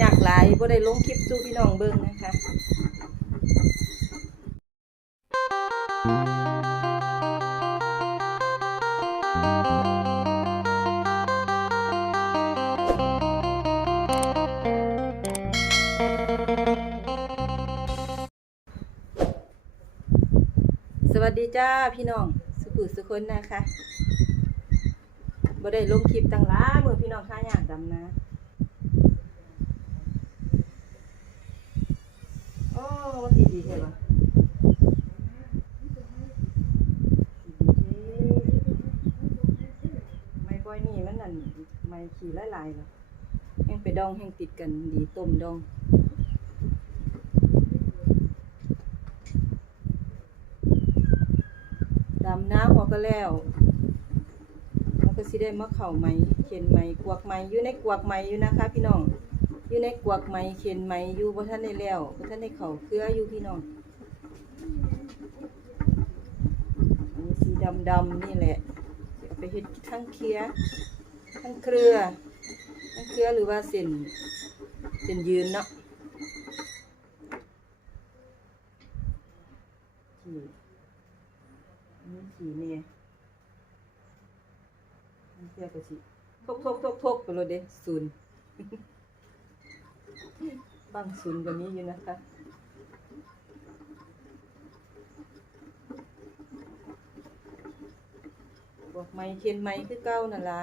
ยากหลายบ่ได้ลงคลิปสู่พี่น้องเบิ่งนะคะสวัสดีจ้าพี่น้องสุขุสุคนนะคะบ่ได้ลงคลิปตั้งหลามือพี่น้องข้าอยากดำนะ โอ้มันดีดีใช่ปะไม่ก้อยนี่มันนั่นไม่ขี่หลายๆหรอกแห้งไปดองแห้งติดกันดีต้มดองดำน้ำหัวก็แล้วมันก็สิได้มะเข่าไหมเข็นไหมกวกไหมอยู่ในกวกไหมอยู่นะคะ พี่น้อง อยู่ในกวกไหมเข็นไหมอยู่บ่ท่านได้แล้วบ่ท่านได้เข่าเครืออยู่พี่น้องอันสีดำดำนี่แหละเอาไปเฮ็ดทั้งเคลียทั้งเครือทั้งเครือหรือว่าเส้นเส้นยืนเนาะที่นี่สีเนี่ยมันเสียกะสิทกทกทกทกไปเลยเด้ศูนย์ บางศูนย์ก็มีอยู่นะคะบวกไม้เคียนไม้คือเก้านั่นล่ะ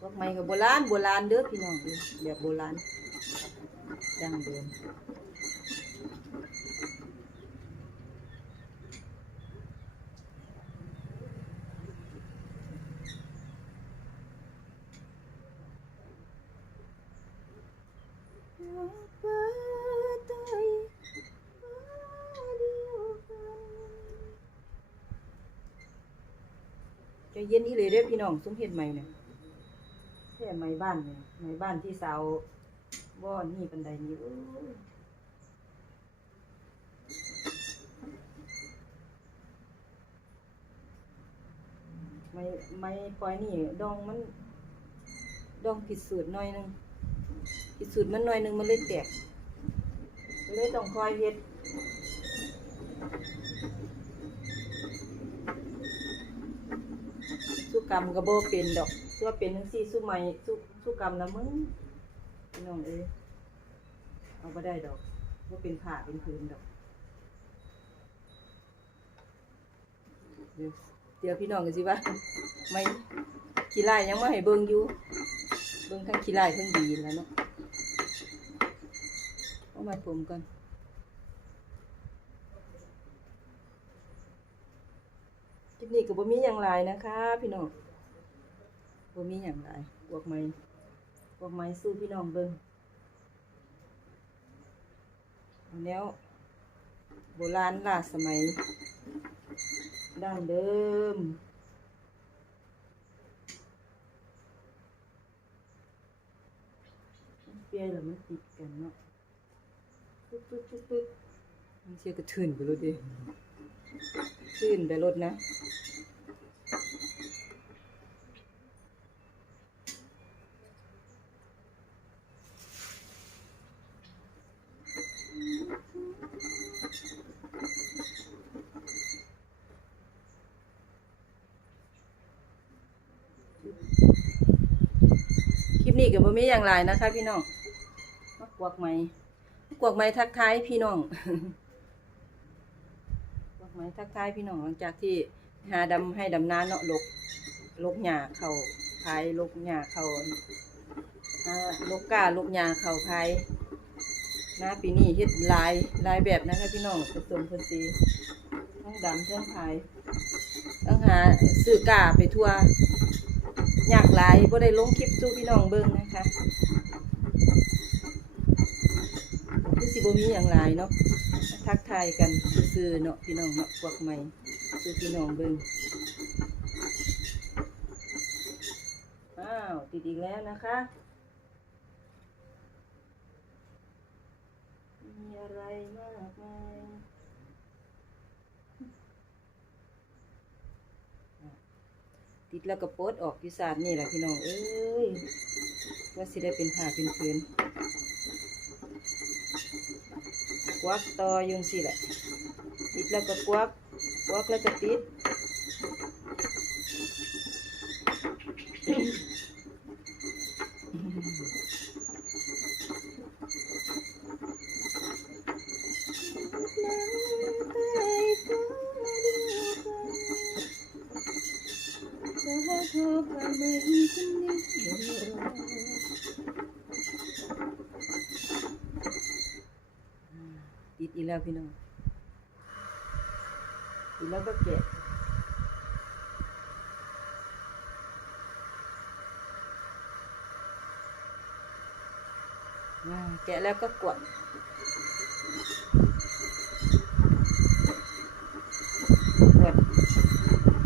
บวกไม้กับโบราณโบราณเด้อพี่น้องเด้อแบบโบราณดังเดิม ใจเย็นอีเลยเด้อพี่น้องซุ้มเห็ดใหม่เนี่ยแค่ใหม่บ้านเนี่ยใหม่บ้านที่สาวบ่อนนี่ปันไดนี้ไม่ไม่ปล่อยนี่ดองมัน ดองผิดสูตรหน่อยนึง ผิดสูตรมันหน่อยหนึงมันเลยแตกเลยต้องคอยเฮ็ดสู้กรรมก็บ่เป็นดอกสู้ว่าเป็นจังซี่สู้ใหม่สู้สู้กรรมนะมึงพี่น้องเอ้เอาบ่ได้ดอกบ่าเป็นผ้าเป็นพื้นดอกเดี๋ยวเดี๋ยวพี่น้องก็สิว่าไม่ขี้ลายยังไมาให้เบิ่งอยู่ เบิ่งทั้งขี้ลายทั้งดีแล้วเนาะ เอามาผมก่อนคลิปนี้ก็บ่มีอย่างไรนะคะ พี่น้องบ่มีอย่างไรบวกไม้บวกไม้สู้พี่น้องเบิ่งเอาแล้วโบราณล่าสมัยดั้งเดิมเปลี่ยนแล้วมันติดกันเนาะ ปึ๊บปึ๊บปึ๊บปึ๊บมันเชียกระทืนไปรถเด้ทืนไปรถนะคลิปนี้ก็บ่มีอย่างไรนะคะ พี่น้องมากวกไหม กวกไหมทักทายพี่น้องกวกไหมทักทายพี่น้องหลังจากที่หาดำให้ดำนาเนาะลกลกหญ้าเขาพายลกหญ้าเขาอ่าลกกาลกหญ้าเขาพายหน้าปีนี้เฮ็ดลายลายแบบนะคะพี่น้องผสมผสมทั้งดำทั้งพายต้องหาซื้อกาไปทั่วอยากหลายบ่ได้ลงคลิปสู่พี่น้องเบิ่งนะคะคือสิ บ่มีอย่างหลายเนาะทักทายกันซื่อๆเนาะพี่น้องเนาะพวกใหม่สู่พี่น้องเบิ่งอ้าวติดอีกแล้วนะคะมีอะไรมากมายติดแล้วก็โปดออกอยู่ศาสตร์นี่แหละพี่น้องเอ้ยว่าสิได้เป็นผ้าเป็นผืนก วักต่ออยุงสิแติดอีกแล้วพี่น้องติดแล้วก็แกะอ่าแกะแล้วก็กดปวด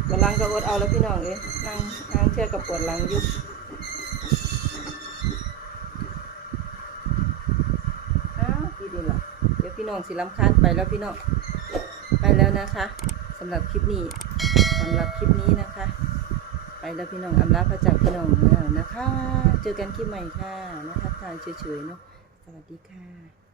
ปวดหลังก็อดเอาแล้วพี่น้องเอ้ยนั่งนั่งเชื่อกับปวดหลังยุบอ้าวพี่ดีละเดี๋ยว พี่น้องสิลำคาญไปแล้วพี่น้องไปแล้วนะคะสำหรับคลิปนี้สำหรับคลิปนี้นะคะ ไปแล้วพี่น้องอำลาพระจากพี่น้องแล้วนะคะ เจอกันคลิปใหม่ค่ะนะคะทายเฉยๆเนาะสวัสดีค่ะ